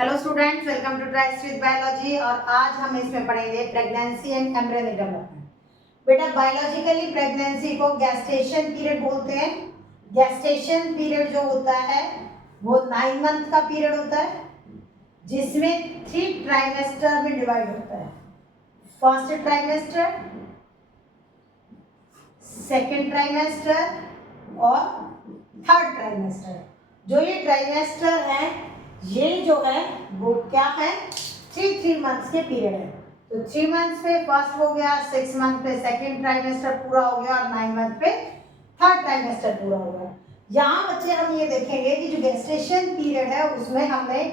Hello students, welcome to tryst with biology. और आज हम इसमें पढ़ेंगे प्रेगनेंसी एंड एम्ब्रियोनिक डेवलपमेंट। बेटा, बायोलॉजिकली प्रेगनेंसी को गैस्टेशन पीरियड बोलते हैं। गैस्टेशन पीरियड जो होता है वो 9 मंथ का पीरियड होता है, जिसमें 3 ट्राइमेस्टर में डिवाइड होता है। फर्स्ट ट्राइमेस्टर, सेकेंड ट्राइमेस्टर और थर्ड ट्राइमेस्टर। जो ये ट्राइमेस्टर है, ये जो है वो क्या है, 3 मंथ्स के पीरियड है। तो 3 मंथ्स पे फर्स्ट हो गया, 6 मंथ पे सेकेंड ट्राइमेस्टर पूरा हो गया और 9 मंथ पे थर्ड ट्राइमेस्टर पूरा हो गया। यहाँ बच्चे हम ये देखेंगे कि जो गेस्टेशन पीरियड है उसमें हमने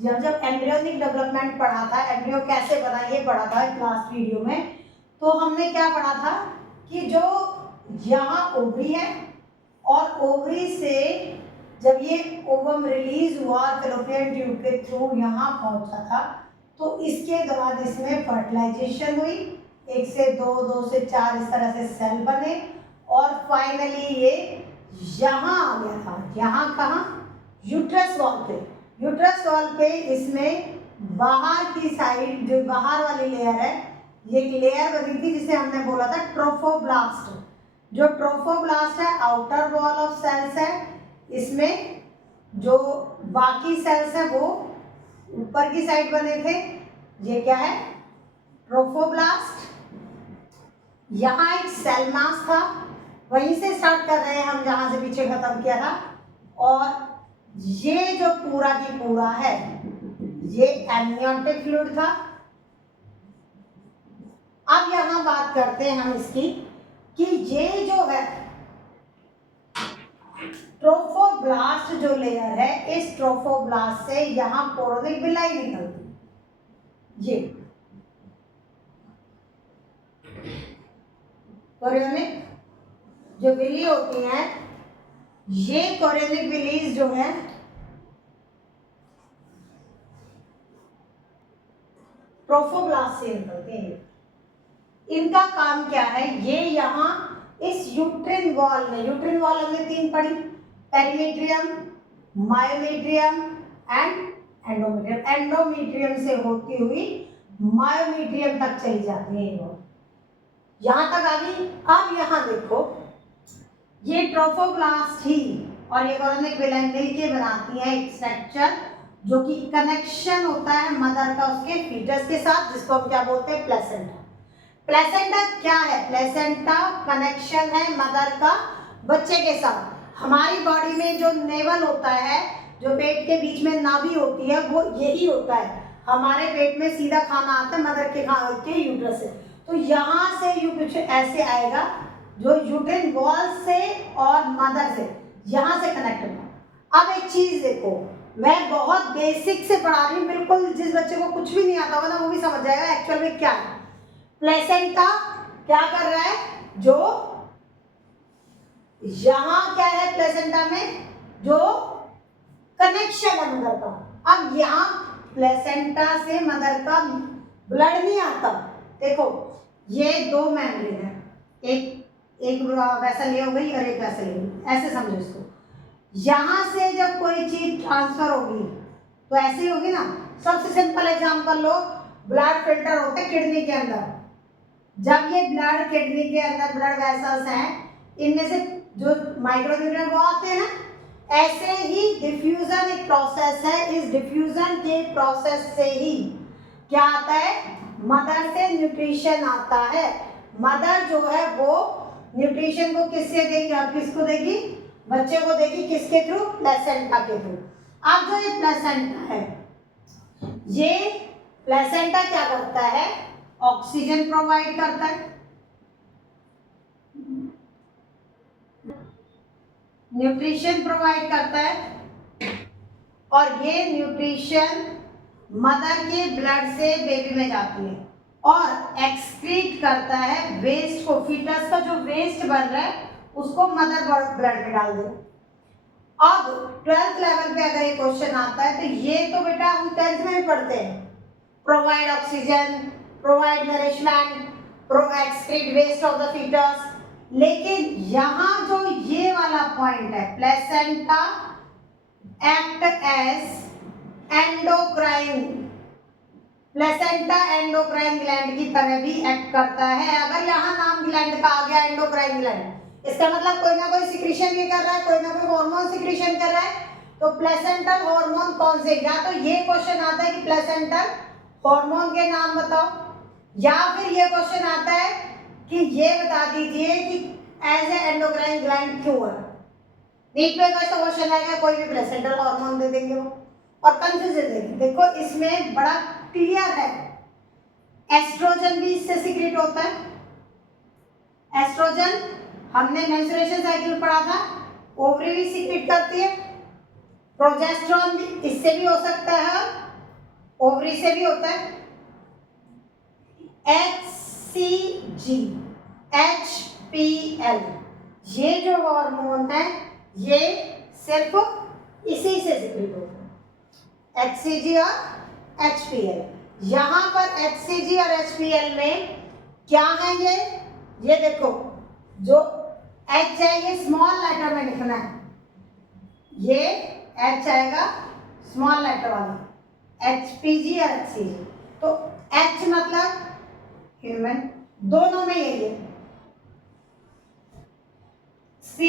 जब एम्ब्रियोनिक डेवलपमेंट पढ़ा था, एम्ब्रियो कैसे बना ये पढ़ा था लास्ट वीडियो में। तो हमने क्या पढ़ा था कि जो यहाँ ओवरी है और ओवरी से जब ये ओवम रिलीज हुआ फैलोपियन ट्यूब के थ्रू यहाँ पहुंचा था, तो इसके बाद इसमें फर्टिलाइजेशन हुई, 1 से 2, 2 से 4 इस तरह से सेल बने और फाइनली ये यहाँ आ गया था। यहाँ कहाँ? यूट्रस वॉल पे। यूट्रस वॉल पे इसमें बाहर की साइड जो बाहर वाली लेयर है, ये एक लेयर बनी थी जिसे हमने बोला था ट्रोफोब्लास्ट। जो ट्रोफोब्लास्ट है आउटर वॉल ऑफ सेल्स है, इसमें जो बाकी सेल्स है वो ऊपर की साइड बने थे। ये क्या है? ट्रोफोब्लास्ट। यहाँ एक सेल मास था, वहीं से स्टार्ट कर रहे हैं हम जहां से पीछे खत्म किया था। और ये जो पूरा की पूरा है ये एमनियोटिक फ्लूइड था। अब यहाँ बात करते हैं हम इसकी कि ये जो है ट्रोफोब्लास्ट जो लेयर है, इस ट्रोफोब्लास्ट से यहाँ कोरोनिक विलाई निकलती। ये कोरियोनिक जो विली होती है, ये कोरियोनिक विलीज जो है ट्रोफोब्लास्ट से निकलते हैं। इनका काम क्या है? ये यहाँ इस यूट्रिन वॉल में, यूट्रिन वॉल हमने 3 पढ़ी, perimetrium, myometrium and endometrium. Endometrium से होती हुई मायोमेट्रियम तक चली जाती है ये, यहाँ तक आ गई। अब यहाँ देखो, ये ट्रोफोब्लास्ट ही और ये कोरोनिक विलाई मिलके बनाती है एक स्ट्रक्चर जो कि कनेक्शन होता है मदर का उसके फीटस के साथ, जिसको हम क्या बोलते हैं? प्लेसेंटा। प्लेसेंटा क्या है? प्लेसेंटा कनेक्शन है मदर का बच्चे के साथ। हमारी बॉडी में जो नेवल होता है, जो पेट के बीच में नाभि होती है, वो यही होता है। हमारे पेट में सीधा खाना आता है मदर के यूट्रस से। तो यहाँ से यू कुछ ऐसे आएगा जो यूट्रिन वॉल से और मदर से यहाँ से कनेक्ट होगा। अब एक चीज देखो, मैं बहुत बेसिक से पढ़ा रही हूँ, बिल्कुल जिस बच्चे को कुछ भी नहीं आता होगा ना वो भी समझ जाएगा एक्चुअल में क्या है। प्लेसेंटा क्या कर रहा है? जो यहां क्या है प्लेसेंटा में? जो कनेक्शन है मदर का। अब यहां प्लेसेंटा से मदर का ब्लड नहीं आता। देखो, ये 2 मेम्ब्रेन है, एक वेसल ये हो गई और एक वेसल ये हो गई, ऐसे समझो इसको। यहां से जब कोई चीज ट्रांसफर होगी तो ऐसे ही होगी ना। सबसे सिंपल एग्जांपल लो, ब्लड फिल्टर होते हैं किडनी के अंदर। जब ये ब्लड किडनी के अंदर ब्लड वेसल्स हैं, इनमें से जो माइक्रोन्यूट्रिएंट वो आते हैं ना, ऐसे ही डिफ्यूजन एक प्रोसेस है। इस डिफ्यूजन के प्रोसेस से ही क्या आता है? मदर से न्यूट्रिशन आता है। मदर जो है वो न्यूट्रिशन को किससे देगी? अब किसको देगी? बच्चे को देगी। किसके थ्रू? प्लेसेंटा के थ्रू। अब जो ये प्लेसेंटा है, ये प्लेसेंटा क्या करता है? ऑक्सीजन प्रोवाइड करता है, न्यूट्रिशन प्रोवाइड करता है, और ये न्यूट्रिशन मदर के ब्लड से बेबी में जाती है और एक्सक्रीट करता है वेस्ट को। फीटस का जो वेस्ट बन रहा है उसको मदर ब्लड में डाल दे। अब 12th लेवल पे अगर ये क्वेश्चन आता है तो ये तो बेटा हम 10th में भी पढ़ते हैं, provide oxygen, provide nourishment, excrete waste of the foetus. लेकिन यहाँ जो ये वाला पॉइंट है, placenta act as endocrine, placenta endocrine gland की तरह भी एक्ट करता है। अगर यहाँ नाम ग्लैंड का आ गया एंडोक्राइन ग्लैंड, इसका मतलब कोई ना कोई सिक्रीशन ये कर रहा है, कोई ना कोई हार्मोन सिक्रीशन कर रहा है। तो प्लेसेंटल हार्मोन कौन से, या तो ये क्वेश्चन आता है कि प्लेसेंटल हार्मोन के नाम बताओ, या फिर ये क्वेश्चन आता है कि ये बता दीजिए कि एज ए एंडोक्राइन ग्लैंड क्यों है। नीट में कोई क्वेश्चन आएगा, कोई भी प्लेसेंटल हार्मोन दे देंगे वो और कंफ्यूजन देंगे। देखो इसमें बड़ा क्लियर है, एस्ट्रोजन भी इससे सीक्रेट होता है। एस्ट्रोजन हमने मेंस्ट्रुएशन साइकिल पढ़ा था, ओवरी भी सीक्रेट करती है। प्रोजेस्टेरॉन भी इससे भी हो सकता है, ओवरी से भी होता है। HCG, HPL, ये जो हार्मोन है ये सिर्फ इसी से सीक्रेट होता है, HCG और HPL। यहाँ पर HCG और HPL में क्या है ये देखो, जो H है ये स्मॉल लेटर में लिखना है, ये H आएगा स्मॉल लेटर वाला, HPG और HCG। तो H मतलब ह्यूमन, दोनों में यही है। C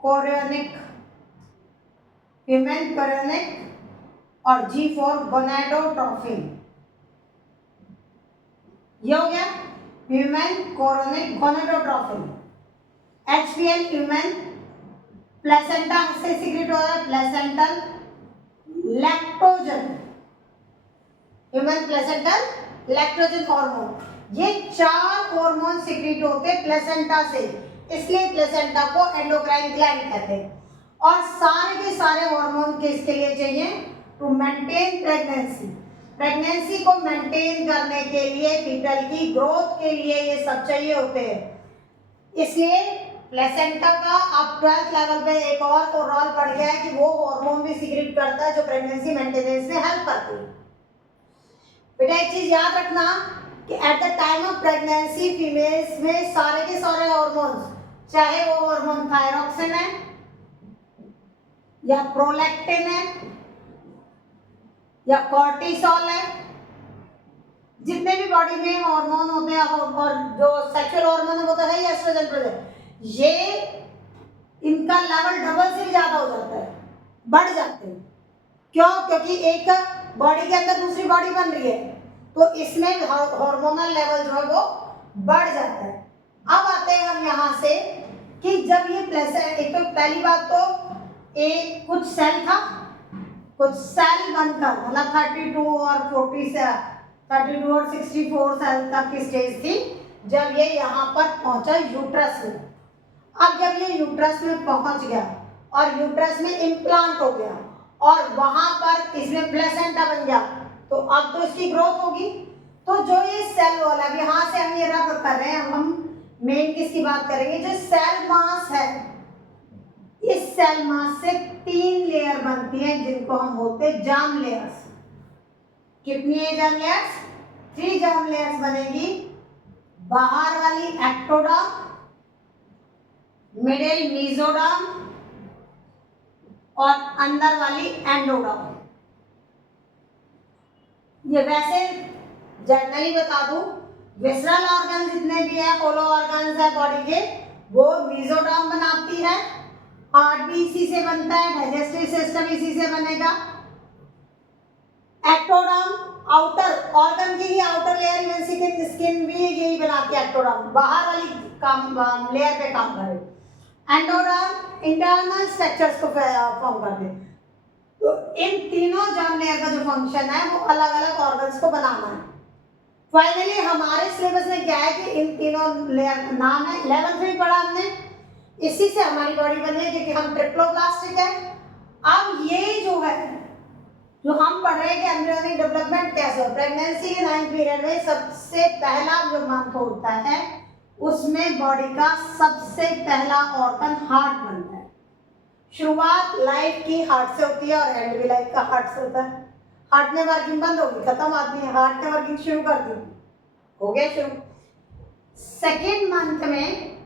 कोरियोनिक, ह्यूमन कोरियोनिक, और G फॉर गोनाडोट्रोफिन। ये हो गया human chorionic gonadotrophin. HPL human, placenta से सीक्रेट हो रहा है, placental lactogen, human placental lactogen hormone. ये 4 हार्मोन सीक्रेट होते हैं प्लेसेंटा से, इसलिए प्लेसेंटा को एंडोक्राइन ग्लैंड कहते हैं। और सारे के सारे हार्मोन किसके लिए चाहिए, टू मेंटेन प्रेगनेंसी, प्रेगनेंसी को मेंटेन करने के लिए, फीटल की ग्रोथ के लिए ये सब चाहिए होते हैं। इसलिए प्लेसेंटा का अब 12th लेवल पे एक और रोल पड़ गया है कि वो हार्मोन भी सीक्रेट करता है जो प्रेगनेंसी मेंटेनेंस में हेल्प करती है। बेटा एक चीज याद रखना कि at the time of pregnancy females में सारे के सारे हार्मोन्स, चाहे वो हार्मोन थायरॉक्सिन है या प्रोलैक्टिन है या कॉर्टिसोल है, जितने भी बॉडी में हार्मोन होते हैं और जो सेक्सुअल हार्मोन है वो तो है ही एस्ट्रोजन प्रोजेस्टेरोन, ये इनका लेवल डबल से भी ज्यादा हो जाता है, बढ़ जाते हैं। क्यों? क्योंकि एक बॉडी के अंदर दूसरी बॉडी बन रही है, तो इसमें हार्मोनल लेवल जो है वो बढ़ जाता है। अब आते हैं हम यहाँ से कि जब ये प्लेसेंटा, एक तो पहली बात तो एक कुछ सेल था, कुछ सेल बनकर मतलब 32 और 40 से 32 और 64 सेल तक की स्टेज थी जब ये यहाँ पर पहुंचा यूट्रस में। अब जब ये यूट्रस में पहुंच गया और यूट्रस में इम्प्लांट हो गया और वहां पर इसमें प्लेसेंटा बन गया, तो अब तो इसकी ग्रोथ होगी। तो जो ये सेल वाला, यहाँ से हम ये रब कर रहे हैं, हम मेन किसकी बात करेंगे, जो सेल मास है, इस सेल मास से 3 लेयर बनती हैं जिनको हम बोलते हैं जर्म लेयर्स। कितनी है जर्म लेयर्स? 3 जर्म लेयर्स बनेगी। बाहर वाली एक्टोडर्म, मिडिल मेसोडर्म और अंदर वाली एंडोडर्म। ये वैसे जनरली बता दूं, विसरल ऑर्गन जितने भी है, होलो ऑर्गन्स है बॉडी के, वो मेसोडर्म बनाती है। हार्ट भी इसी से बनता है, डाइजेस्टिव सिस्टम इसी से बनेगा। एक्टोडर्म आउटर ऑर्गन की ही आउटर लेयर, इवन स्किन भी यही बनाती है। एक्टोडर्म बाहर वाली काम लेयर पे काम करे। एंडोडर्म इंटरनल स्ट्रक्चर्स को फॉर्म करते हैं। तो इन तीनों जर्म लेयर का जो फंक्शन है वो अलग अलग ऑर्गन्स को बनाना है। फाइनली हमारे सिलेबस में क्या है कि इन तीनों लेयर का नाम है, 11th में पढ़ा हमने, इसी से हमारी बॉडी बनी है क्योंकि हम ट्रिप्लोप्लास्टिक है। अब ये जो है जो हम पढ़ रहे हैं कि एम्ब्रियोनिक डेवलपमेंट कैसे हो, प्रेगनेंसी के 9th पीरियड में सबसे पहला जो मंथ होता है उसमें बॉडी का सबसे पहला ऑर्गन हार्ट बनता है। शुरुआत लाइफ की हार्ट से होती है और एंड भी लाइफ का हार्ट से होता है। हार्ट ने वर्किंग बंद होगी, खत्म आदमी, हार्ट ने वर्किंग शुरू कर दी, हो गया शुरू। सेकेंड मंथ में,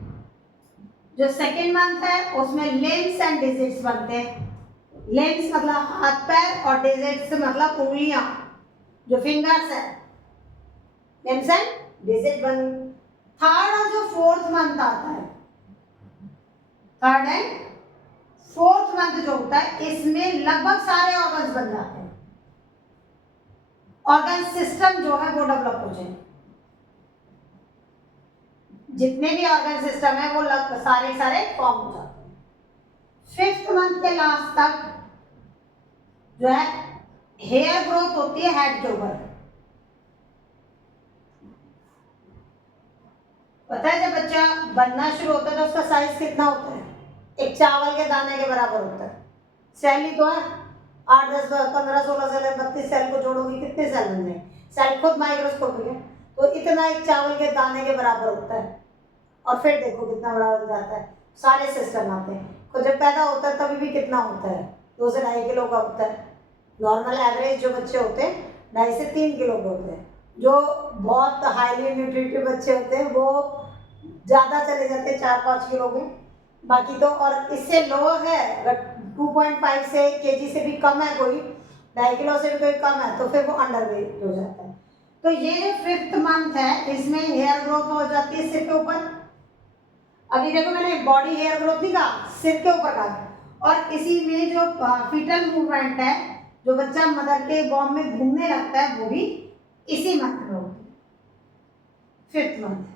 जो सेकेंड मंथ है उसमें लिम्स एंड डिजिट्स बनते हैं। लिम्स मतलब हाथ पैर, और डिजिट्स मतलब उंगलियां, जो फिंगर्स है, लिम्स एंड डिजिट बन। थर्ड और जो फोर्थ मंथ आता है, थर्ड एंड फोर्थ मंथ जो होता है, इसमें लगभग सारे ऑर्गन्स बन जाते हैं, ऑर्गन सिस्टम जो है वो डेवलप हो जाए। जितने भी ऑर्गन सिस्टम है वो सारे सारे फॉर्म हो जाते हैं। फिफ्थ मंथ के लास्ट तक जो है हेयर ग्रोथ होती है हेड के ऊपर। पता है जब बच्चा बनना शुरू होता है तो उसका साइज कितना होता है? एक चावल के दाने के बराबर होता है। सेल ही तो है, 8 10 15 16 सेल, 32 सेल को जोड़ोगे कितने सेल बन जाएंगे? सेल खुद माइक्रोस्कोपिक है, तो इतना एक चावल के दाने के बराबर होता है। और फिर देखो कितना बड़ा हो जाता है, सारे सिस्टम आते हैं। तो जब पैदा होता है तभी भी कितना होता है? 2 से 2.5 किलो का होता है। नॉर्मल एवरेज जो बच्चे होते हैं 2.5 से 3 किलो के होते हैं। जो बहुत हाईली न्यूट्रिटिव बच्चे होते हैं वो ज़्यादा चले जाते हैं, 4-5 किलो में। बाकी तो, और इससे लो है, अगर 2.5 से केजी से भी कम है कोई, 2.5 किलो से भी कोई कम है, तो फिर वो अंडर वेट हो जाता है। तो ये जो फिफ्थ मंथ है इसमें हेयर ग्रोथ हो जाती है सिर के ऊपर। अभी देखो मैंने बॉडी हेयर ग्रोथ नहीं कहा, सिर के ऊपर कहा। और इसी में जो फीटल मूवमेंट है, जो बच्चा मदर के बॉम में घूमने लगता है, वो भी इसी मंथ में होती है, फिफ्थ मंथ।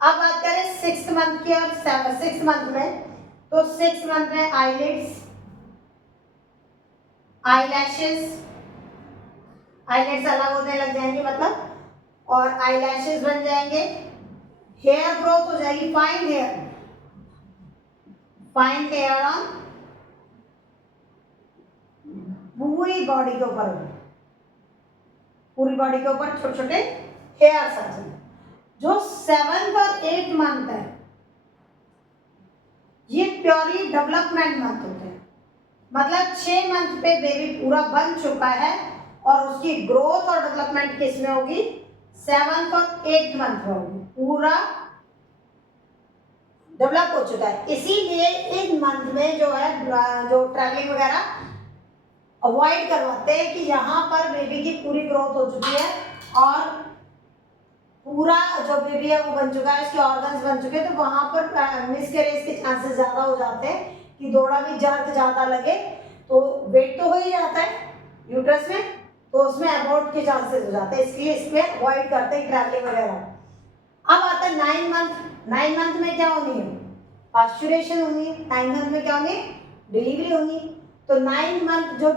अब बात करें सिक्स्थ मंथ की, और सिक्स्थ मंथ में, तो सिक्स्थ मंथ में आईलिड्स, आईलैशेस, आईलिड्स अलग होने लग जाएंगे मतलब, और आईलैशेस बन जाएंगे, हेयर ग्रोथ हो जाएगी, fine hair, fine hair on पूरी बॉडी के ऊपर, पूरी बॉडी के ऊपर छोटे छोटे हेयर्स आ जाएंगे। जो 7th और 8th मंथ है ये प्योरली डेवलपमेंट मंथ होते हैं, मतलब 6 मंथ पे बेबी पूरा बन चुका है और उसकी ग्रोथ और डेवलपमेंट किस में होगी? 7th और 8th मंथ में होगी, पूरा डेवलप हो चुका है। इसीलिए इन मंथ में जो है जो ट्रैवलिंग वगैरह अवॉइड करवाते हैं कि यहाँ पर बेबी की पूरी ग्रोथ हो चुकी है और पूरा जो बेबी है वो बन चुका है, इसके ऑर्गन्स बन चुके हैं, तो वहाँ पर मिसकैरेज के चांसेस ज़्यादा हो जाते हैं कि दौड़ा भी जर्क ज़्यादा लगे, तो वेट तो हो ही जाता है यूट्रस में, तो उसमें अबॉर्ट के चांसेस हो जाते हैं, इसलिए इसमें अवॉइड करते हैं ट्रैवलिंग वगैरह। अब आता है 9 मंथ। 9 मंथ में क्या होनी है? पास्चुरेशन होनी है। 9 मंथ में क्या होनी है? डिलीवरी होनी है। तो 9 मंथ जो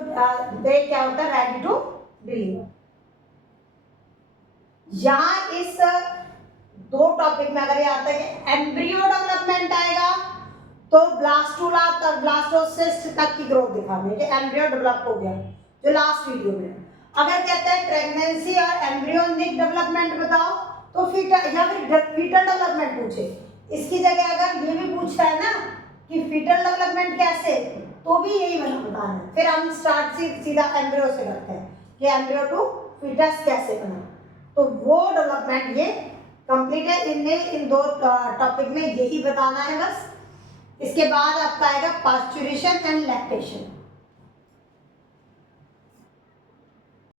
डे क्या होता है? Ready to deliver. यहाँ इस 2 टॉपिक में अगर ये आता है कि एम्ब्रियो डेवलपमेंट आएगा तो ब्लास्टुला तक, ब्लास्टोसिस्ट तक की ग्रोथ दिखानी है कि एम्ब्रियो डेवलप हो गया, जो लास्ट वीडियो में। अगर कहते हैं प्रेगनेंसी और एम्ब्रियोनिक डेवलपमेंट बताओ तो फीटल या फिर फीटल डेवलपमेंट पूछे, इसकी जगह अगर ये भी पूछता है ना कि फीटल डेवलपमेंट कैसे, तो भी यही बताना है। फिर हम स्टार्ट सीधा एम्ब्रियो से करते हैं कि एम्ब्रियो टू फीटस कैसे बना, तो वो डेवलपमेंट ये कंप्लीट है। इनमें इन 2 टॉपिक में यही बताना है बस। इसके बाद आपका आएगा पास्चुरेशन एंड लैक्टेशन।